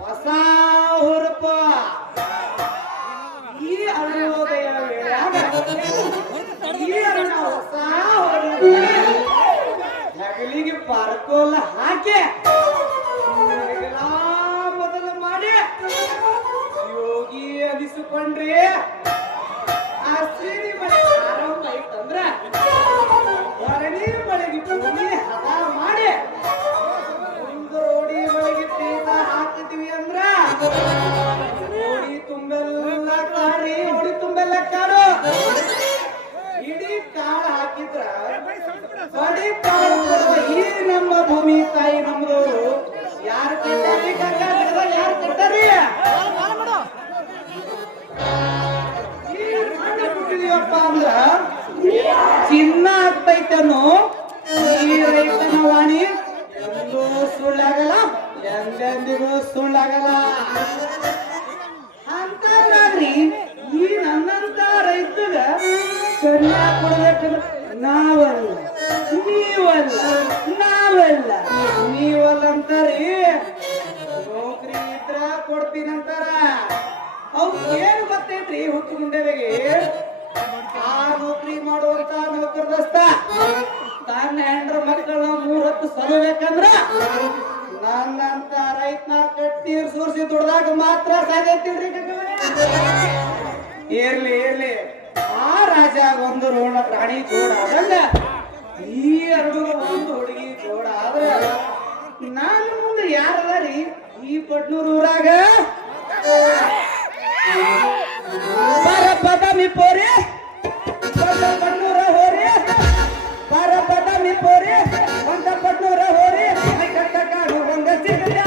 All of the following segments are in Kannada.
ಹೊಸ ಹುರುಪ ಈ ಅರುಣೋದಯ ವೇಳೆಯಾಗ ಈ ಅರುಣ ಹೊಸ ಹಗಲಿಗೆ ಪಾರ್ಕೋಲ ಹಾಕಿ ಮೊದಲು ಮಾಡಿ ಯೋಗಿ ಅನಿಸಿಕೊಂಡ್ರಿ ಅಶ್ವಿನಿ ಮಳೆ ಆರಂಭ ಐತಂದ್ರ ಹೊರಣಿ ಮಳೆಗೆ ಭೂಮಿ ಹದ ಮಾಡಿ ರೋಡಿ ಒಳಗೆ ತೇದ ಹಾಕಿದ್ವಿ ಅಂದ್ರ ಓಡಿ ತುಂಬೆಲ್ಲ ಕಾಡಿ ಓಡಿ ತುಂಬೆಲ್ಲ ಕಾಡು ಇಡೀ ಕಾಳು ಹಾಕಿದ್ರ ಬಡಿ ಕಾಳು ಕೊಡುವ ಈ ನಮ್ಮ ಭೂಮಿ ತಾಯಿ ನಮ್ದು ಯಾರು ಕಟ್ಟಾರಿ ಗಂಗಾ ಯಾರು ಕಟ್ಟಾರಿ ಬಿಟ್ಟಿದೀವಪ್ಪ ಅಂದ್ರ ಚಿನ್ನ ಆಗ್ತೈತನು ಈ ರೈತನ ವಾಣಿ ಎಂದೂ ಸುಳ್ಳಾಗಲ್ಲ ಎಂದೆಂದಿಗೂ ಸುಳ್ಳಾಗಲ್ಲ ಅಂತ ನೋಡ್ರಿ ಈ ನನ್ನಂತ ರೈತಗ ಕನ್ಯಾ ಕೊಡ್ಬೇಕಂದ್ರ ನಾವಲ್ಲ ನೀವಲ್ಲ ನಾವಲ್ಲ ನೀವಲ್ಲ ಅಂತಾರಿ ನೌಕರಿ ಇದ್ರ ಕೊಡ್ತೀನಂತಾರ ಅವ್ರು ಏನು ಗೊತ್ತೈತ್ರಿ ಹುಟ್ಟು ಗುಂಡೆಗೆ ಆ ನೌಕರಿ ಮಾಡುವಂತ ನೌಕರದಸ್ತ ತನ್ನ ಹೆಂಡ್ರ ಮಕ್ಕಳನ್ನ 3 ಹೊತ್ತು ಸಲಬೇಕಂದ್ರ ನನ್ನಂತ ರೈತನ ಕಟ್ಟಿ ಸೂರ್ಸಿ ದುಡ್ದಾಗ ಮಾತ್ರ ಸಾಧ್ಯತಿಲ್ರಿ. ಇರ್ಲಿ ಇರ್ಲಿ ಆ ರಾಜ ಒಂದು ರಾಣಿ ಜೋಡ ಆದಂಗ ಈ 2 ಒಂದು ಹುಡುಗಿ ಜೋಡ ಆದ್ರ ನಾನು ಮುಂದೆ ಯಾರಲ್ಲ ರೀ ಈ ಪಟ್ನೂರು ಊರಾಗ ಬಾರ ಬಾದಾಮಿ ಪೋರಿ ಪಟ್ನೂರ ಹೋರಿ ಬಾರ ಬಾದಾಮಿ ಪೋರಿ ಒಂದ ಪಟ್ನೂರ ಹೋರಿ ಕಟ್ಟ ಕಾಡು ಒಂದ ಸಿಗಲಿ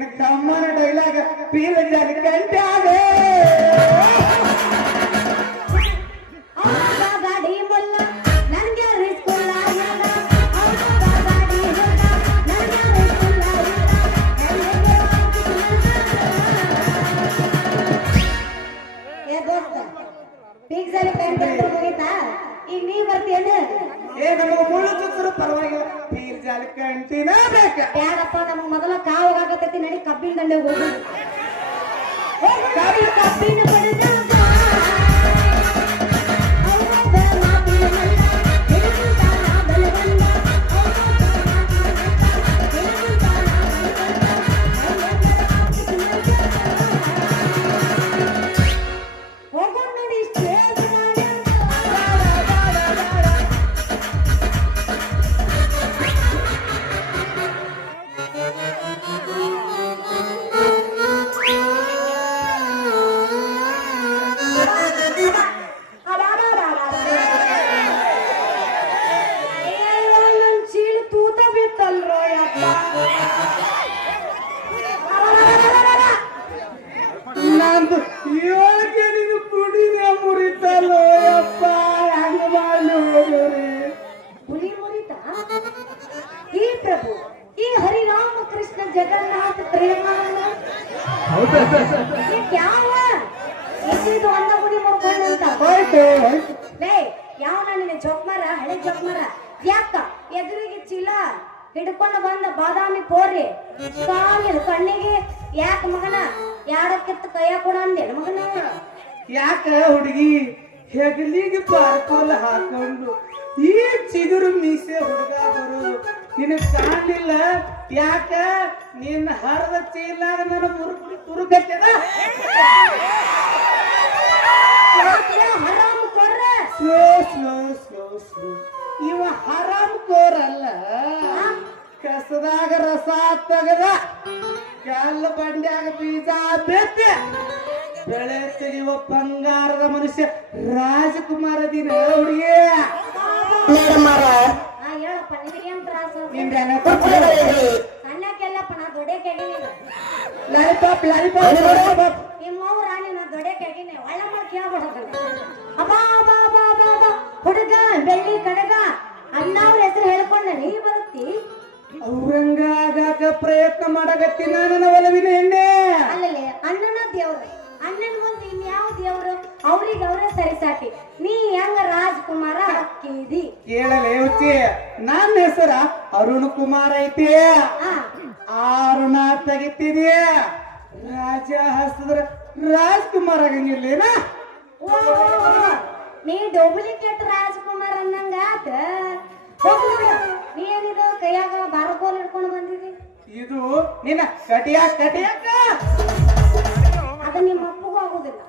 ನಿನ್ನ ಕಮ್ಮನ ಡೈಲಾಗ ಪೀಲಜಾಲಿ ಗಂಟೆ ಆಗ ಗಾಡಿ ಮುಲ್ಲ ನನ್ಗೆ ರಿಸ್ಕುಲ್ಲ ಪೀಕ್ಸಲ್ಲಿ ಪ್ಯಾಂಟ್ ಮುಗಿತಾ ಈಗ ನೀ ಬರ್ತೀಯನ ಏ ನಮಗೆ ಮುಳ್ಳು ಚುಚ್ಚರು ಪರವಾಗಿಲ್ಲ ಪೀಲಜಾಲಿ ಕಂಟಿನ ಬೇಕ ಯಾರಪ್ಪ ನಮಗ್ ಮೊದಲ ಕಾವಾಗತೈತಿ ನಡಿ ಕಬ್ಬಿನ ದಂಡೆ ಹೋಗು ಕಬ್ಬಿನ ಪಡೆದ ನಂದು ಏಳಕ್ಕೆ ನೀನು ಕುಡಿದೆ ಮುರಿತಲ್ಲೋ ಯಪ್ಪ ಹಂಗ ಮಾಡಿ ಹುಲಿ ಮುರಿತ ಈ ಪ್ರಭು ಈ ಹರಿರಾಮ ಕೃಷ್ಣ ಜಗನ್ನಾಥ ಪ್ರೇಮಾನಂದ ಯಾವ ಇದು ಅನ್ನ ಗುಡಿ ಮುರ್ಕೊಂಡಂತ ಲೇ ಯಾವ ನಿನ್ನ ಜೋಕ್ಮಾರ ಹಳೆ ಜೋಕ್ಮಾರ ಯಾಕ ಎದುರಿಗೆ ಚೀಲ ಹಿಡ್ಕೊಂಡು ಬಂದ ಬಾದಾಮಿ ಪೋರಿ ಕಾಲಿನ ಕಣ್ಣಿಗೆ ಯಾಕ ಮಗನ ಯಾಡಕ್ಕಿತ್ತ ಕೈಯ ಕೊಡ ಅಂದೇನು ಮಗನ ಯಾಕ ಹುಡುಗಿ ಹೆಗಲಿಗೆ ಪಾರ್ಕೋಲ್ ಹಾಕೊಂಡು ಈ ಚಿಗುರು ಮೀಸೆ ಹುಡುಗ ಬರೋದು ನಿನಗ್ ಕಾಣಲಿಲ್ಲ ಯಾಕ ನಿನ್ನ ಹರದ ಚೀಲ ನನ್ನ ತುರುಕತ್ತದ ಹರಾಮ್ ಕೊರ್ರ ಸ್ಲೋ ಸ್ಲೋ ಸ್ಲೋ ಸ್ಲೋ ಇವ ಹರಾಮ್ ಕೋರಲ್ಲ ಕಸದಾಗ ರಸ ತೆಗದ ಕಲ್ಲ ಬಂಡ್ಯಾಗ ಬೀಜ ಬೆತ್ತ ಬೆಳೆ ತೆಗೆಯುವ ಬಂಗಾರದ ಮನುಷ್ಯ ರಾಜಕುಮಾರ ದಿನ ಹುಡುಗಿ ಹೇಳಪ್ಪ ನಿನಗೇನ್ ತ್ರಾಸು ನಿಂದ ಸಣ್ಣಕ್ಕೆಲ್ಲಪ್ಪ ನಾ ದೊಡ್ಡಕ್ಕೆ ಲಾಲಿಪಾಪ್ ಲಾಲಿಪಾಪ್ ನಿಮ್ಮವ್ರ ನಾ ದೊಡ್ಡಕ್ಕೆ ಒಳ್ಳೆ ಮಾಡಿ ಕೇಳ್ಬಿಡೋದು ಅಬ್ಬಾ ಬಾ ಬಾ ಬಾ ಬಾ ಹುಡುಗ ಬೆಳ್ಳಿ ಕಡಗ ಅಣ್ಣವ್ರ ಹೆಸರು ಹೇಳ್ಕೊಂಡ ನೀ ಬರ್ತಿ ಔರಂಗಾಗಾಕ ಪ್ರಯತ್ನ ಮಾಡಕತ್ತಿ ನನ್ನ ಒಲವಿನ ಹೆಣ್ಣೆ ಅಲ್ಲಲ್ಲಿ ಅಣ್ಣನ ದೇವ್ರು ಅಣ್ಣನ ಮುಂದೆ ಇನ್ಯಾವ ದೇವ್ರು ಅವ್ರಿಗೆ ಅವರೇ ಸರಿಸಾಟಿ ನೀ ಹೆಂಗ ರಾಜ್ಕುಮಾರ ಹಕ್ಕಿದಿ ಕೇಳಲೇ ಹುಚ್ಚಿ ನನ್ನ ಹೆಸರ ಅರುಣ್ ಕುಮಾರ್ ಐತಿ ಅರುಣ ತೆಗಿತಿದ್ಯ ರಾಜ ಹಸ್ತದ್ರ ರಾಜ್ಕುಮಾರ್ ಆಗಂಗಿಲ್ಲೇನ ನೀ ಡೂಪ್ಲಿಕೇಟ್ ರಾಜ್ಕುಮಾರ್ ಅನ್ನಂಗ ಆತ ನೀ ಏನಿದು ಕೈಯಾಗ ಬಾರಕೋಲ್ ಹಿಡ್ಕೊಂಡು ಬಂದಿದಿ ಇದು ನಿನ್ನ ಕಟಿಯಾಕ ಅದು ನಿಮ್ಮ ಅಪ್ಪಗೂ ಆಗುದಿಲ್ಲ